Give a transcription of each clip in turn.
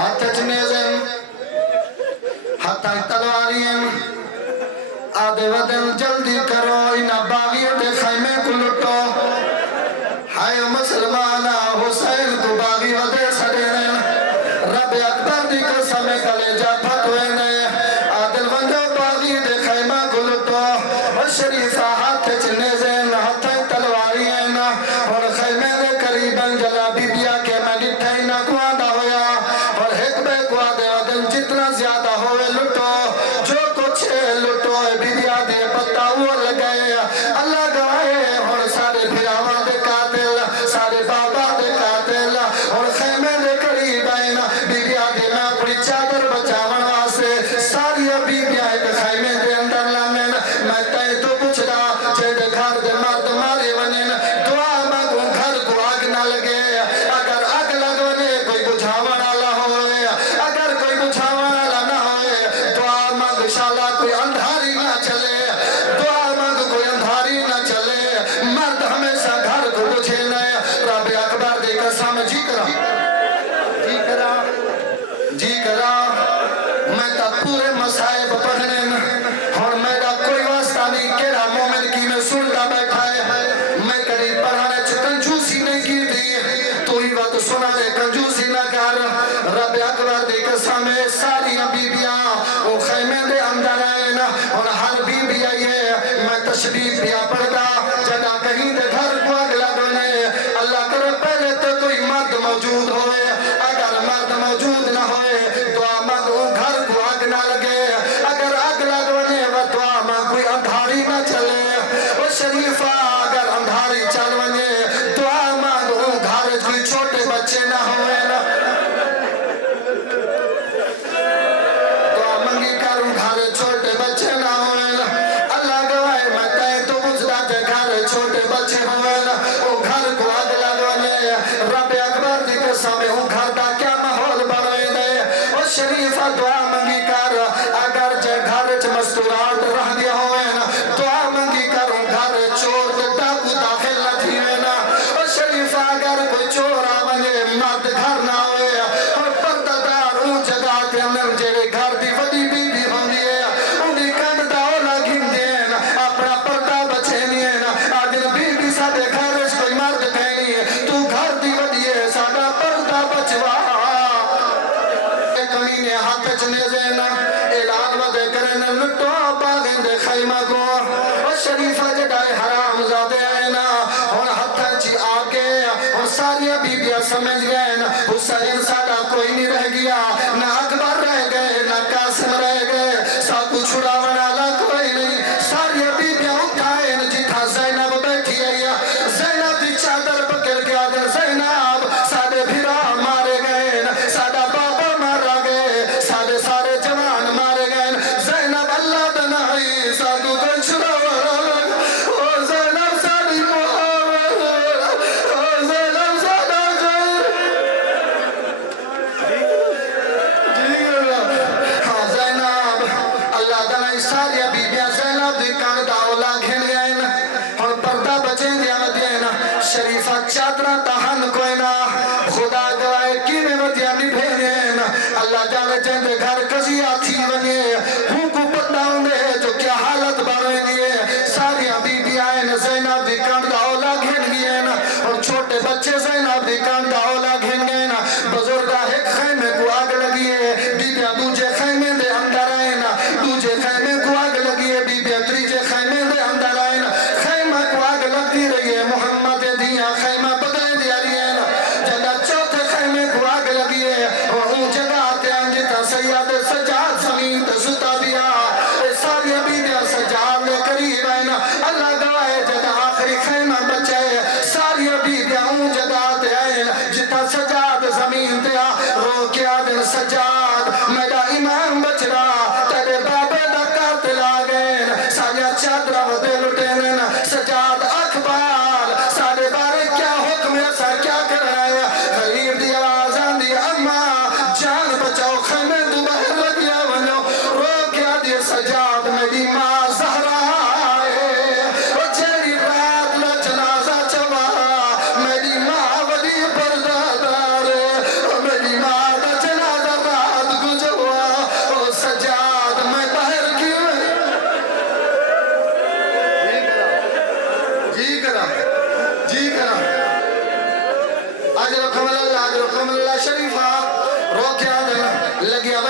ہاتھ چنیزن ہاتھ تلوارین آدھے ودن جلدی کرو انہا باغیوں دے خیمے کو لٹو ہائے مسلمانہ حسین کو باغی ودے سڑینے رب اکبر دی قسم کلے جا پھٹوینے عادل ونجو باغی دے خیمہ کو لٹو اور شریفہ ہاتھ چنیزن ہاتھ تلوارین اور خیمے دے قریباً جلا بی بیا کے میں لٹھائی نہ گواندہ ہویا اور حکبے گوادے ودن جتنا زیادہ ہوئے لٹو جو کچھ لٹو بی بیا دے پتہ وہ لگئے اللہ گوائے اور سارے بھیراوان دے قاتل سارے بابا دے قاتل اور خیمے دے قریبائن بی بیا دے میں اپنی چادر بچاون واسے ساری بی بیا ایک خیمے دے اندر لامن میں تائیں تو کچھ دا چید گھر دے مرد مارے ونین دعا مانگوں گھر کو آگ نہ لگے اگر آگ لگونے کوئی بجھاون آلہ ہوئے اگر کوئی بجھاون آلہ نہ ہوئے دعا مانگ شالا کوئی اندھاری نہ چلے دعا مانگ کوئی اندھاری نہ چلے مرد ہمیشہ گھر کو بجھے نئے رب اکبر دے قسم جی کرا میں تا پورے مسائب پڑھنے اور میں دا کوئی واسطہ نہیں کیڑا مومن کی میں سنتا بیٹھا ہے میں کری پڑھانے چھ کنجوسی نہیں کی دی تو ہی وقت سنانے کنجوسی نہ کر رب اکبر دے قسم ساری بی بیاں وہ خیمے دے اندر آئین اور ہر بی بی آئیے میں تشریف بیا پڑھتا جگہ کہیں دے گھر کو اگلا دونے اللہ کرے پہلے تو کوئی مرد موجود ہوئے اگر مرد موجود نہ ہوئے دعا مانگ گھر کو آگ نہ لگے اگر آگ لگونے و دعا مانگ کوئی اندھاری نہ چلے وہ شریفہ اگر اندھاری چلونے دعا مانگ گھر کوئی چھوٹے بچے نہ ہوئے دعا مانگی کروں گھر چھوٹے بچے نہ ہوئے اللہ گوائے میں تائیں تو بجھدا تے گھر چھوٹے بچے ہوئے وہ گھر کو آگ لگونے رب اکبر دی قسم وہ گھر دا کیا ماحول بنوے دے وہ شریفہ دعا مانگی کر اگر جے گھر چ مستورات رہ دیا ہوئے دعا مانگی کر گھر چور دے ڈاکو داخل نہ تھیوے وہ شریفہ اگر کوئی چور آونے مرد گھر نہ ہوئے اور پردہ دار اون جگہ تے اندر جیڑے گھر دی وڈی بی بی ہوندی ہے انہی کند دا اولا گھن دین اپنا پردہ بچے نین آدن بی بی سادے گھر اس کوئی مرد کہنی ہے تو گھر دی وڈی ہے سادہ پردہ بچوا کمینے ہاتھ چنے زین اعلان ودے کرن لٹو باغیں دے خیمہ کو اور شریفہ جڑائے حرام زادے آئینا اور ہاتھ چی آگے اور ساری بی بیا سمجھ گئے حسین ساڑا کوئی نہیں رہ گیا نہ اکبر رہ گئے نہ قاسم رہ گئے ساکو چھڑا ونالا کوئی نہیں ساری بی بیا اٹھائے جتھا زینب بیٹھی ہے زینب دی چادر پکڑ کے آدر زینب سادے بھیرا مارے گئے سادہ بابا مارا گئے سادے سارے جوان مارے گئے زینب اللہ بنائی ساکو کو چھڑا ونالا زینب ساری محمد زینب سادہ غیر ہاں زینب اللہ بنائی ساری بی بیا زینب دی کاندہ اولا گھنے آئین اور پردہ بچیں دیا مدین شریفہ چادرہ تہن کوئینا خدا گوائے کینے ودیا نبھینین اللہ جانے جندے گھر کسی آتھی ونیے ہوں کو پتاؤں دے جو کیا حالت بارے دیئے ساری بی بی آئین زینب دی کاندہ اولا گھن گئین اور چھوٹے بچے زینب دی کاندہ اولا گھن گئین بزرگا ایک خیمے کو آگ لگیے بی بیا دوجے خیمے دے اندر آئین دوجے خیمے کو آگ لگیے بی بیا تریجے خیمے دے اندر آئین خیمہ کو آگ لگتی رہی ہے محمد دیا خیمہ بدلے دیا رہی جگہ چوتھے خیمے کو آگ لگی ہے اور اون جگہ آتے ہیں جتا سید سجاد سمجھ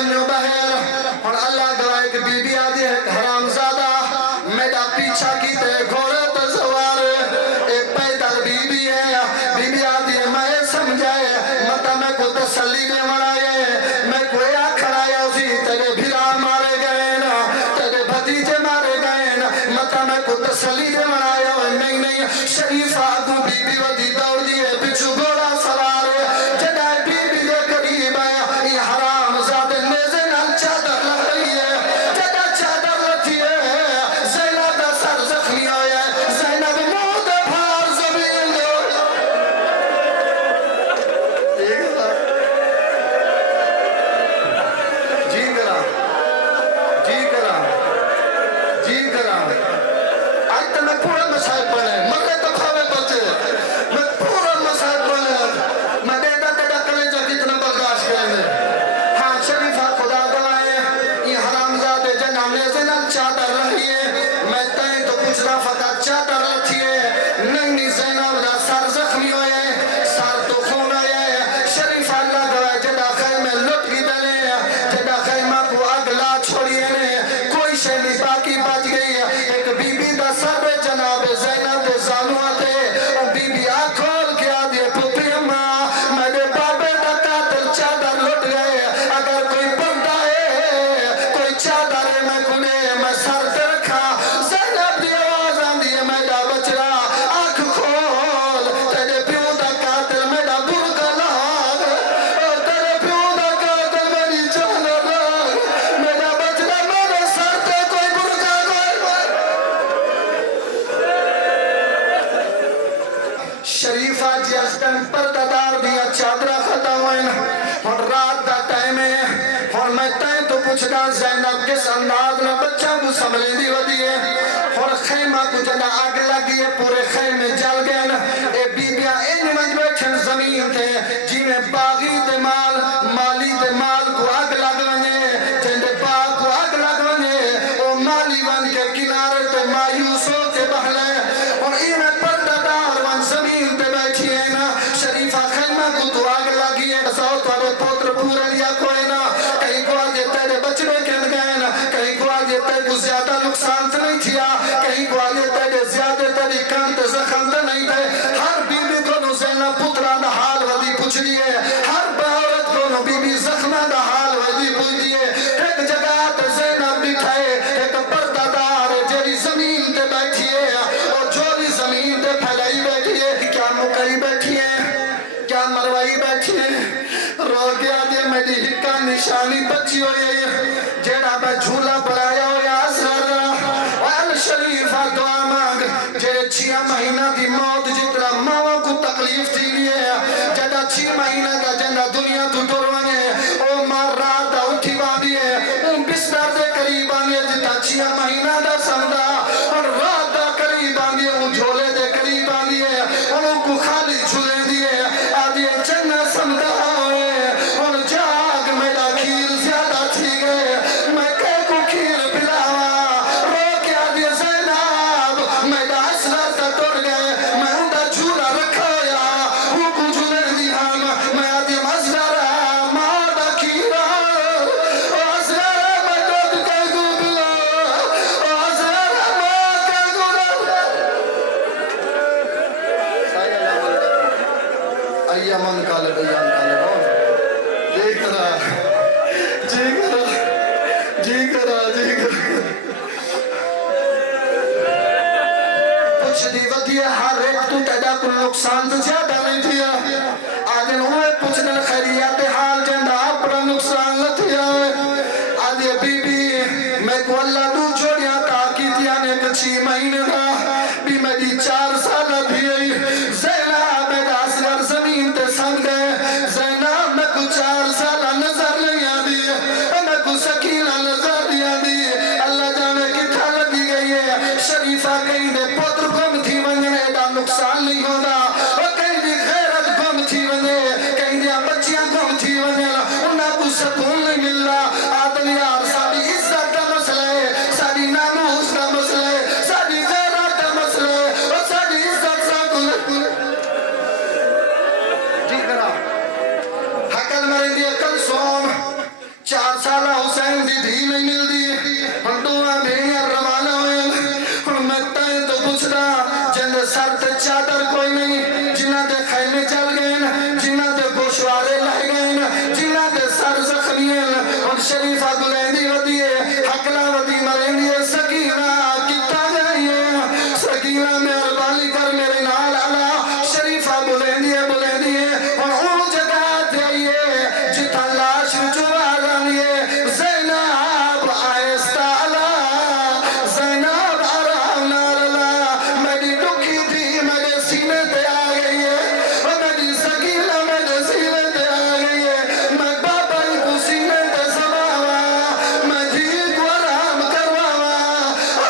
ونو بہر اور اللہ گوائے کہ بی بی آدھی ہے حرام زادہ میڈا پیچھا کی تے گھوڑے تے سوار ایک پیدل بی بی آدھی ہے میں سمجھائے مطا میں کو تسلی دے مڑائے میں کوئی آکھڑائے اسی تیرے بھرا مارے گئے نا تیرے بھتیجے مارے گئے نا مطا میں کو تسلی دے مڑائے نہیں شریف آگو بی بی ودی دوڑ دیئے پچھو گھوڑا سوار جدائے بی بی دے قریب آیا یہ حرام زادے نیزے نال چادر لگ رہی ہے جدہ چادر لگتی ہے زینب دا سر زخمی ہویا ہے زینب موت بھار زمین دے جی کرا آج تو میں پورا مسائل پڑھے مرے تو کھاوے بچے میں پورا مسائل پڑھے میں دیتا تیڑا کلے جا کتنا برداشت کریں گے ہاں شریفہ خدا گوائے یہ حرام زادے جنامنے سے نہ چادر رہی ہے میں تائیں تو کچھ نہ فقط چادر رکھی ہے نہیں زینب دا سر زخمی ہوئے سر تو خون آئے شریفہ اللہ گوائے جدا خیمہ لٹ کی دلے جدا خیمہ کو اگلا چھوڑیے کوئی شہلی باقی بچ گئی ایک بی بی دا سر جناب زینب دے زانوہ تھے بی بی آکھول کیا دیے پھوپی اماں میرے بابے دا قاتل چادر لٹ گئے اگر کوئی بندہ ہے کوئی چادر ہے میں کنے میں سر تے رکھا زینب دی آواز آندی ہے میرا بچرا آنکھ کھول تیرے پیو دا قاتل میرا برگا لاغ اور تیرے پیو دا قاتل میری جان راغ میرا بچرا میرے سر تے کوئی برگا شریفہ جی اسٹن پردہ دار دیا چادرہ ختم ہوئے اور رات دا ٹائم ہے اور میں تائیں تو پوچھنا زینب کس انداز میں بچہ کو سملے دی ہو دیئے اور خیمہ کو جنا آگ لگی ہے پورے خیمے جل گئے نا اے بی بیاں ان مجھ بیٹھن زمین تھے جی میں باغی دے مال مالی دے مال کو آگ لگ ونے جن دے باغ کو آگ لگ ونے او مالی ون کے کنارے تے مایوس ہو کے بہلے اور ایمیں پردہ دار ون زمین تے بیٹھی ہے نا شریفہ خیمہ کو تو آگ لگی ہے سو توڑے پوتر پورے لیا کوئی نا کہیں کو آگے تیرے بچنے کہن گئے نا کہیں کو آگے تیرے کو زیادہ نقصان سے نہیں تھیا کہیں کو آگے تیرے زیادہ تیرے کانت زخم سے نہیں تھے ہر بی بی کو نو زینب پتران دا حال ودی پوچھ لیے ہر باورت کو نو بی بی زخمہ دا حال ودی پوچھ لیے ایک جگہ تے زینب بٹھائے ایک پردہ دار جیری زمین تے بیٹھی ہے اور جوری زمین تے پھیلائی بیٹھی ہے کیا مکئی بیٹھی ہے کیا مروائی بیٹھی ہے رو گیا دے میری ہکا نشانی بچی ہوئی ہے جیڑا میں جھولا بڑھایا ہویا اثر وال شریفہ دعا مانگ جیڑے 6 مہینہ دی موت جتنا ماں کو تکلیف تھی لیے جیڑا 6 مہینہ دا جنہ دنیا تو درونے او ماں رات دا اٹھی بابی ہے ان بستر دے قریب آنے جتا 6 مہینہ دا سمدہ اور رات دا قریب آنے ان جھولے دے قریب آنے ان کو خالی جھولے دیئے آدھے چنہ سمدہ ہوئے اور جاگ میرا کھیر زیادہ تھی گئے میں کہہ کو کھیر پلاوا رو کیا دے زینب میرا اسرار تا ٹوڑ گئے میں اندہ جھولا رکھا یا وہ کو جھولے دیا میں آدھے مزدارا مادا کھیرا اسرار میں دود کہہ کو بلا اسرار ماں کہہ کو آئیہ من کالے بیان کالے دیکھ رہا جی کرا پوچھ دی ودیے ہر ایک تو تیڑا کو نقصان تو زیادہ نہیں تھیا آدھے انہیں پوچھنے خیریات حال جندہ اپنا نقصان لتھیا آدھے بی بی میں کو اللہ دو چھوڑیا تاکی تیا نے 6 مہینے دا بھی میری 4 سالہ بھی زینب میرا اصغر زمین تے سنگ گئے زینب میں کو 4 سالہ نظر نہیں آدھی میں کو سکینہ نظر نہیں آدھی اللہ جانے کتھا لگی گئی ہے شریفہ کہیں دے پتر گم تھی ونجنے دا نقصان نہیں ہونا اور کہیں دی غیرت گم تھی ونجنے کہیں دیا بچیاں گم تھی ونجنے انہاں کو سکون نہیں مل رہا آدھے یار ساری عزت دا مسئلہ ہے ساری ناموس دا مسئلہ ہے ساری غیرت دا مسئلہ ہے اور ساری عزت ساکل جی کرا حقل مرے دیئے کل سوم 4 سال حسین دی دھی نہیں ملدی ہن دوواں بھیڑیاں روانہ ہوئے ہن میں تائیں تو پوچھدا جن دے سر تے چادر کوئی نہیں جنہاں دے خیمے چل گئے جنہاں دے گوشوارے لہ گئے جنہاں دے سر زخمی ہن شریفہ گلیندی ودی ہے حقلا ودی ملیندی ہے سکینہ کتا گئی ہے سکینہ مہربانی کر میرے نال آلا شریفہ بلیندی ہے ہن او جگہ تے آئی ہے جتھا لاش وچوں آواز آنی ہے زینب آہستہ آلا زینب آرام نال آلا میری دکھی تھی میرے سینے تے آ گئی ہے میری سکینہ میرے سینے تے آ گئی ہے میں بابا کو سینے تے سماوا میں جی کو آرام کرواوا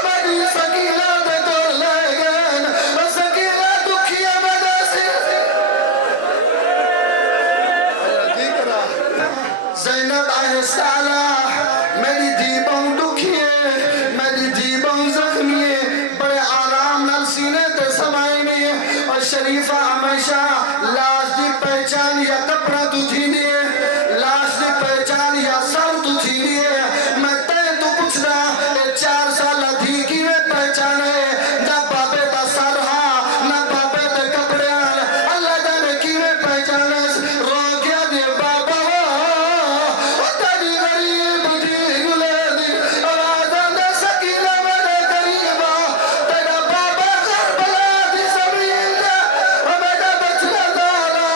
میری سکینہ تے دور لے گئے سکینہ دکھی ہے میرے سینے زینب آہستہ آلا میری دی بہن دکھی ہے میری دی بہن زخمی ہے بڑے آرام نال سینے تے سمائے میں اور شریفہ ہمیشہ لاش دی پہچان یا کپڑا تو تھی دیئے لاش دی پہچان یا سر تو تھی دیئے میں تین تو پوچھ دا 4 سال دھی کی میں پہچان ہے نہ بابے دا سر ہاں نہ بابے دا کپڑے ہاں اللہ جانے کی میں پہچان ہے رو گیا دے بابا تیری غریب دی گلے دی آواز آندے سکینہ میرے قریبا تیرا بابا کربلا دی زمین دے میرا بچنا دارا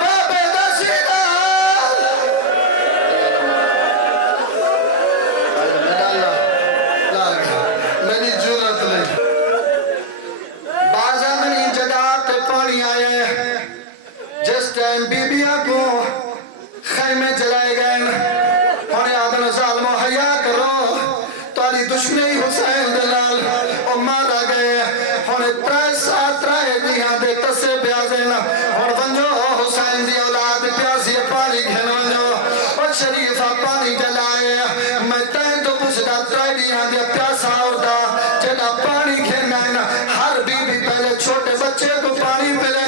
بابے دا سیدہ میری جرت نہیں بازا منی جگہ تے پانی آئے جس ٹائم بی بیاں کو خیمے جلائے گئے ہونے آدھن ظالم و حیاء کرو تاری دشمنی حسین دلال او مارا گئے ہونے 3 سات رائے دیہاں دے تسے بیازن ہون ونجو حسین دی اولاد پیاسی پانی گھن ونجو اور شریفہ پانی جلائے میں تین تو پوچھتا 3 دیہاں دے پیاسا ہوتا جلا پانی گھن ہر بی بی پہلے چھوٹے بچے کو پانی پہلے